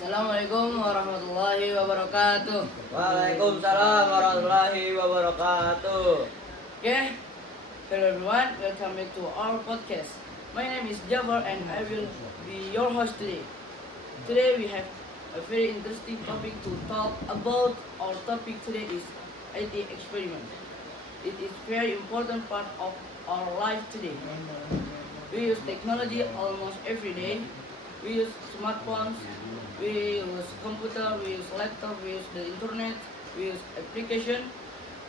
Assalamualaikum warahmatullahi wabarakatuh. Waalaikumsalam warahmatullahi wabarakatuh. Okay, hello everyone, welcome back to our podcast. My name is Jafar and I will be your host today. Today we have a very interesting topic to talk about. Our topic today is IT experiment. It is very important part of our life today. We use technology almost every day. We use smartphones, we use computer, we use laptop, we use the internet, we use application.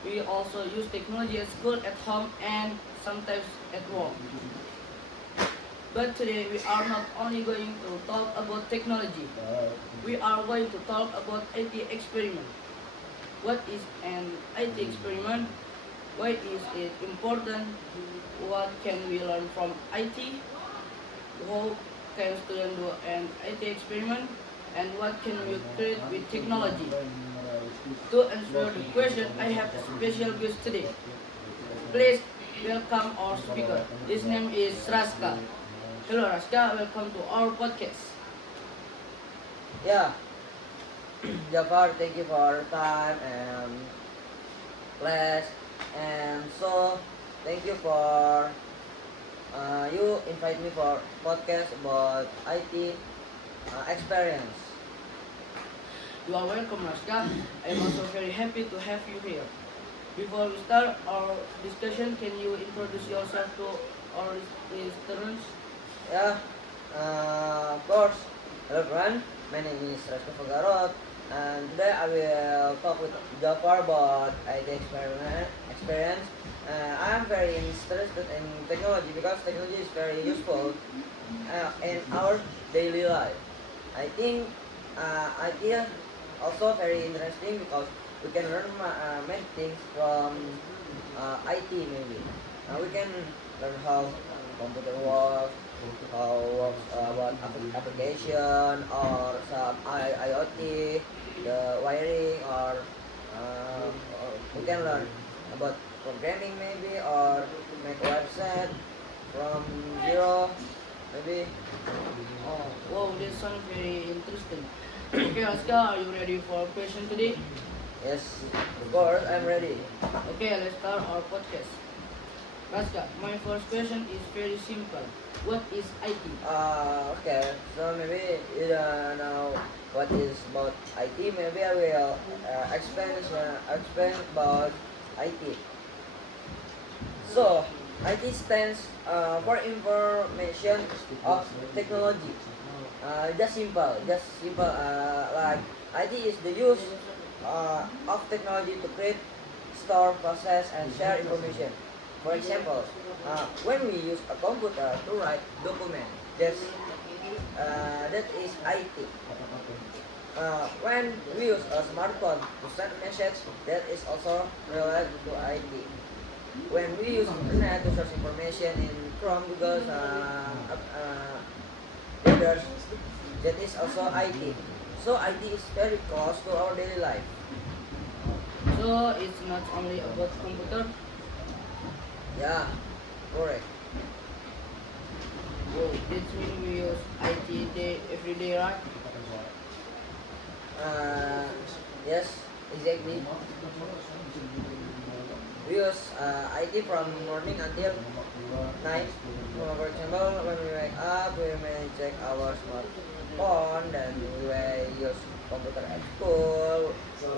We also use technology at school, at home, and sometimes at work. But today we are not only going to talk about technology. We are going to talk about IT experiment. What is an IT experiment? Why is it important? What can we learn from IT? How can students do an IT experiment? And what can we create with technology? To answer the question, I have a special guest today. Please welcome our speaker. His name is Raska. Hello Raska, welcome to our podcast. Yeah, Jafar, thank you for your time and class. And so, thank you for you invite me for podcast about IT experience. You are welcome Raska. I am also very happy to have you here. Before we start our discussion, can you introduce yourself to our listeners? Yeah, of course. Hello everyone, my name is Resto Fagarot, and today I will talk with Jafar about IT experience. I am very interested in technology because technology is very useful in our daily life. I think IT also very interesting because we can learn many things from IT maybe. We can learn how computer works, how works about application or some IoT, the wiring or we can learn about programming maybe or make a website from zero maybe. Oh, wow, this sounds very interesting. Okay, Raska, are you ready for a question today? Yes, of course I'm ready. Okay, let's start our podcast. Raska, my first question is very simple. What is IT? Okay, so maybe you don't know what is about IT. Maybe I will explain about IT. So, IT stands for information of technology. Just simple. Like IT is the use of technology to create, store, process, and share information. For example, when we use a computer to write document, that is IT. When we use a smartphone to send message, that is also related to IT. When we use internet to search information in Chrome, Google, others, that is also IT. So IT is very close to our daily life. So it's not only about computer. Yeah, correct. Wow, that means we use IT every day, right? Uh, yes, exactly. We use IT from morning until night. For example, when we wake up, we may check our smartphone, then we may use computer at school,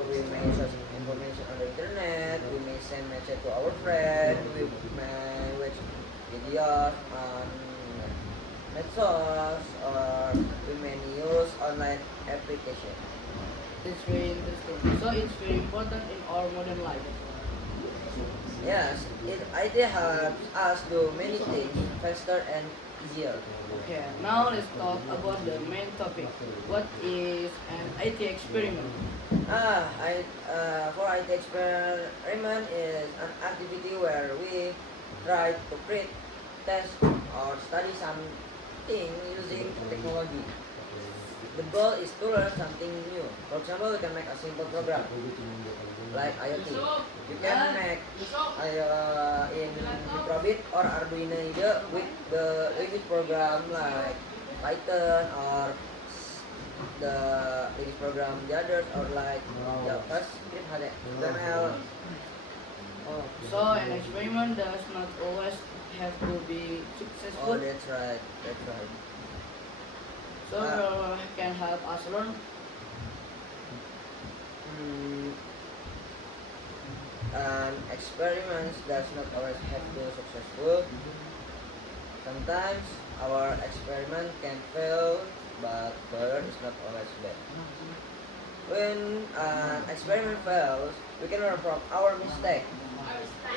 we may search information on the internet, we may send message to our friend, we may watch videos on medsos, or we may use online application. That's very interesting. So it's very important in our modern life. Yes, IT helps us do many things faster and easier. Okay, now let's talk about the main topic. What is an IT experiment? For IT experiment is an activity where we try to create, test, or study something using technology. The goal is to learn something new. For example, we can make a simple program like IoT. You can make in Microbit or Arduino IDE with the language program like Python or the English program the others or like JavaScript, HTML. Oh, so an experiment does not always have to be Oh, successful. that's right. That's right. So can help us learn. Mm, and experiments does not always have to successful. Sometimes our experiment can fail, but failure is not always bad. When an experiment fails, we can learn from our mistake.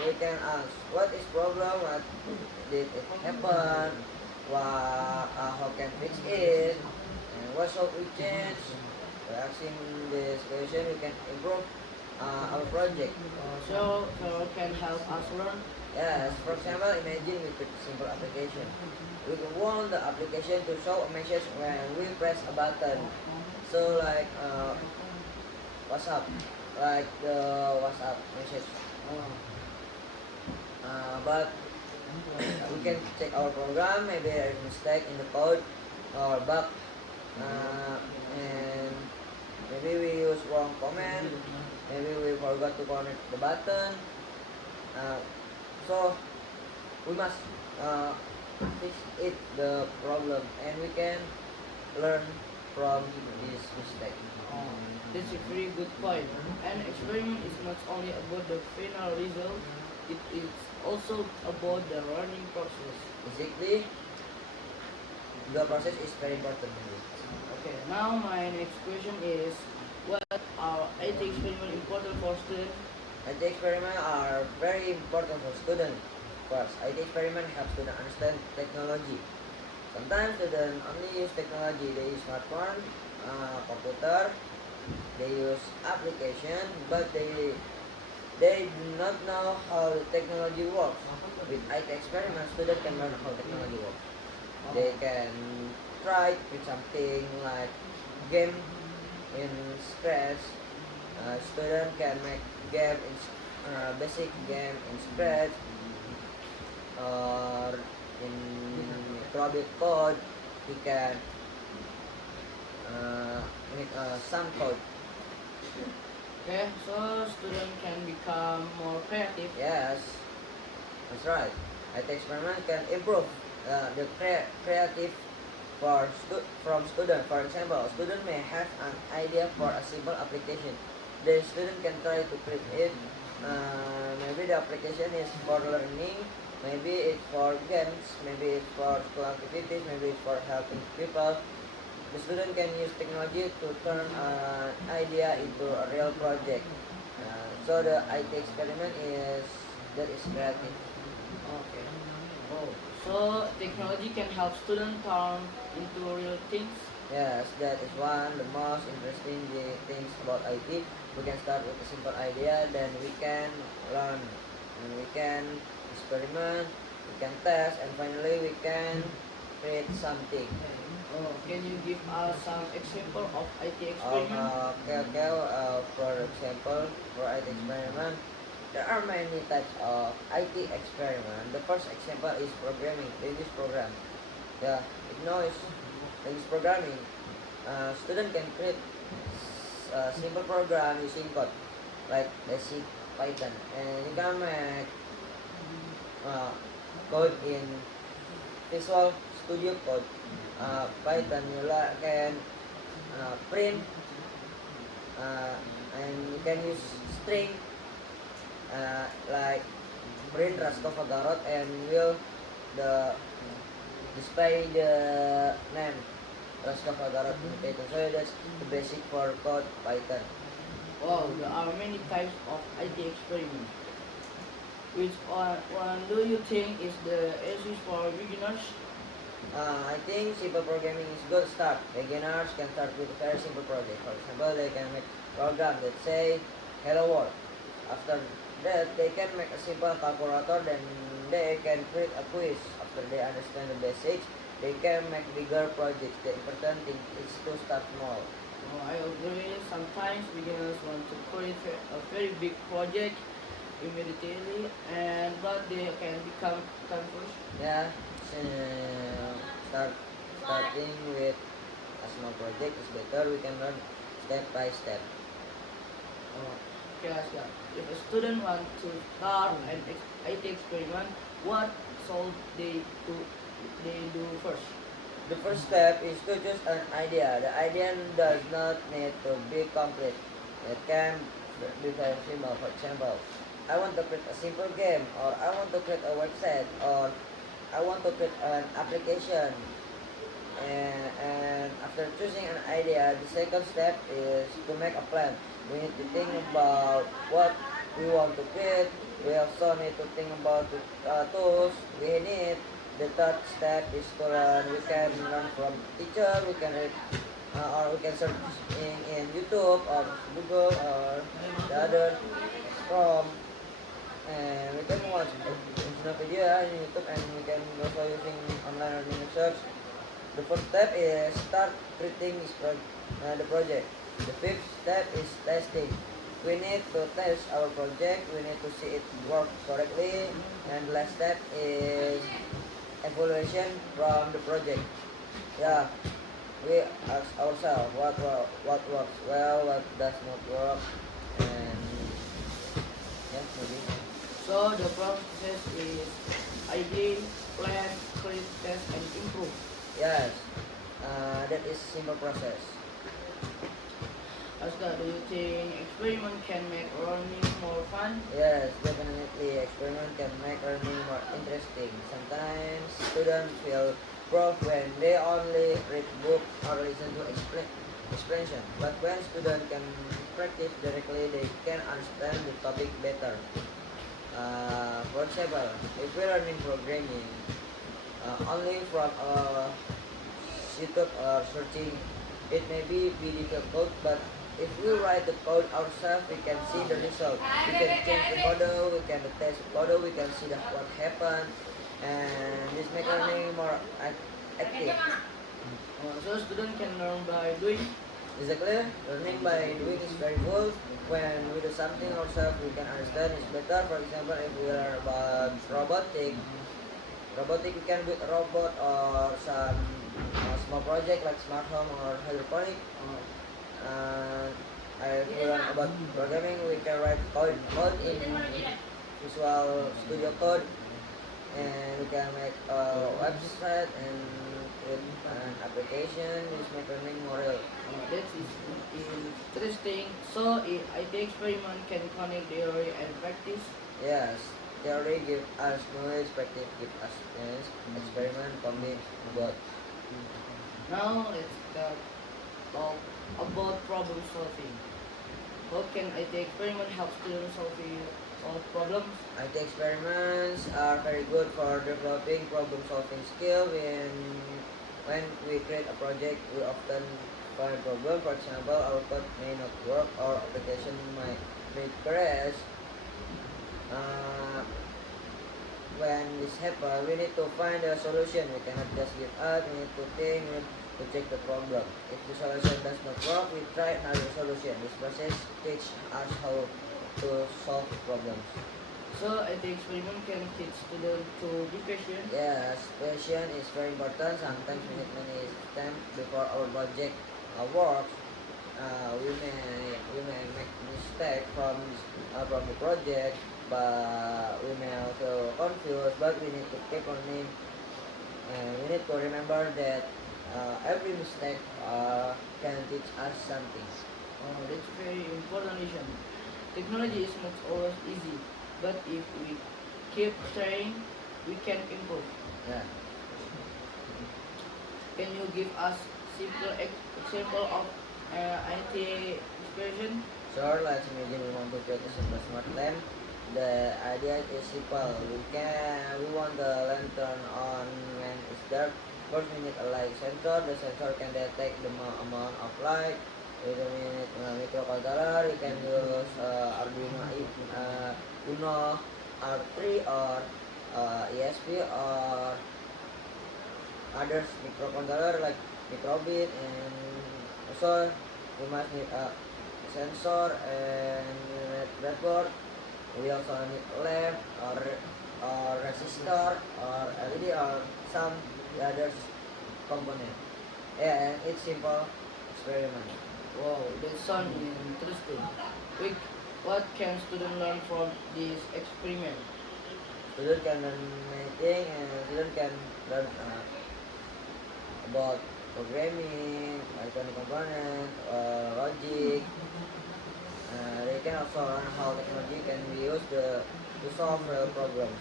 We can ask, what is problem? What did it happen? How can fix it? And what should we change? By asking this question, we can improve our project. So can help us learn. Yes, for example, imagine we pick simple application. We want the application to show a message when we press a button. So like WhatsApp, like the WhatsApp message. But we can check our program. Maybe there is mistake in the code or bug, and maybe we use wrong command. Maybe we forgot to connect the button. Uh, so we must uh, fix it the problem, and we can learn from this mistake. That's a very good point. An experiment is not only about the final result, it is also about the learning process. Basically, the process is very important. Okay, now my next question is, what are IT experiment important for students? IT experiments are very important for students. First, IT experiment helps students understand technology. Sometimes students only use technology. They use smartphone, computer, they use application, but they do not know how the technology works. With IT experiments, students can learn how technology works. They can try to create something like game in Scratch. Student can make game in basic game in Scratch or in Acrobat code. He can make some code. Okay, so students can become more creative. Yes, that's right. IT experiment can improve the creative from student. For example, a student may have an idea for a simple application. The student can try to create it. Maybe the application is for learning, maybe it's for games, maybe it's for school activities, maybe it's for helping people. The student can use technology to turn an idea into a real project. So the IT experiment is creative. Okay. Oh, so technology can help students turn into real things. Yes, that is one the most interesting things about IT. We can start with a simple idea, then we can learn, and we can experiment, we can test, and finally we can create something. Oh, can you give us some example of IT experiment? Okay, for example, for IT experiment, there are many types of IT experiment. The first example is programming, language program. Yeah, it knows language programming. Student can create simple program using code, like basic Python, and you can make uh, code in Visual Studio Code. Python you can print uh, and you can use string like print Raskova Garot and will the display the name Raskova Garot in Python. So that's the basic for code Python. Wow, there are many types of IT experiment. Which one do you think is the easiest for beginners? I think simple programming is good start. Beginners can start with a very simple project. For example, they can make program that say hello world. After that, they can make a simple calculator. Then they can create a quiz. After they understand the basics, they can make bigger projects. The important thing is to start small. Oh, I agree. Sometimes beginners want to create a very big project immediately, and but they can become confused. Yeah, start starting with a small project is better. We can learn step by step. Okay, Aska. If a student wants to start an IT experiment, what should they do first? The first step is to choose an idea. The idea does not need to be complete. It can be very simple. For example, I want to create a simple game, or I want to create a website, or I want to create an application. And after choosing an idea, the second step is to make a plan. We need to think about what we want to create. We also need to think about the tools we need. The third step is to learn. We can learn from teacher. We can read, or we can search in YouTube or Google or the other from. And we can watch video in YouTube, and we can also using online learning research. The first step is start treating the project. The fifth step is testing. We need to test our project. We need to see it work correctly. And the last step is evaluation from the project. Yeah, we ask ourselves what works well, what does not work, and yeah, maybe. So the process is ID, plan, create, test, and improve. Yes, that is simple process. Aska, do you think experiment can make learning more fun? Yes, definitely. Experiment can make learning more interesting. Sometimes students feel bored when they only read book or listen to explanation. But when students can practice directly, they can understand the topic better. For example, if we're learning programming only from YouTube or searching, it may be difficult, but if we write the code ourselves, we can see the result. We can change the model, we can test the model, we can see what happened, and this makes learning more active. So student can learn by doing. Is it clear? Learning by doing is very good. When we do something ourselves, we can understand it's better. For example, if we are about robotic we can build a robot or some small project like smart home or hydroponic. Uh, if we learn about programming, we can write code in Visual Studio Code, and we can make a website and create an application which make learning more real. That is interesting. So IT experiment can connect theory and practice. Yes, theory give us knowledge, practice give us experience, experiment combine both. Now let's talk about problem solving. How can IT experiment help students solve problems? IT experiments are very good for developing problem solving skill. When we create a project, we often find a problem. For example, our code may not work or application may crash. Uh, when this happens, we need to find a solution. We cannot just give up. We need to think. We need to check the problem. If the solution does not work, we try another solution. This process teach us how to solve problems. So IT experiment can teach students to be patient. Yes, patient is very important. Sometimes we need many steps before our project works. We may make mistake from the project, but we may also confused. But we need to keep learning, and we need to remember that every mistake can teach us something. That's very important lesson. Technology is not always easy, but if we keep trying, we can improve. Yeah. Can you give us simple example of IT expression? Sure, let's imagine we want to create a simple smart lamp. The idea is simple. We want the lantern on when it's dark. First, we need a light sensor. The sensor can detect the amount of light. With a microcontroller, we can use Arduino Uno R3 or ESP or others microcontroller like microbit, and also we must need a sensor and breadboard. We also need lamp or resistor or LED or some other component. Yeah, and it's simple experiment. Wow, that sounds interesting. We, what can students learn from this experiment? Student can learn many things, and student can learn about programming, electronic component, logic. They can also learn how technology can be used to solve real problems.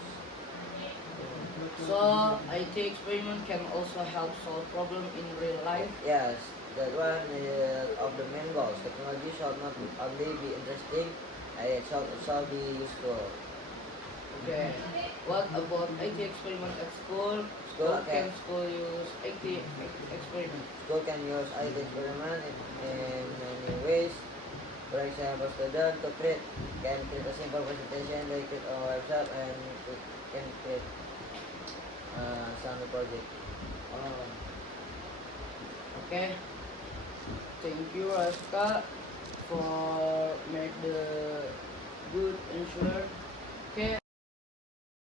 So, IT experiment can also help solve problem in real life. Yes, that one is of the main goals. Technology should not only be interesting, it should also be useful. Okay. What about IT experiment at school? School How can can school use IT experiment? School can use IT experiment in many ways. For example, student to create can create a simple presentation, they create a website, and can create some project. Uh, okay. Thank you, Raska, for make the good answer.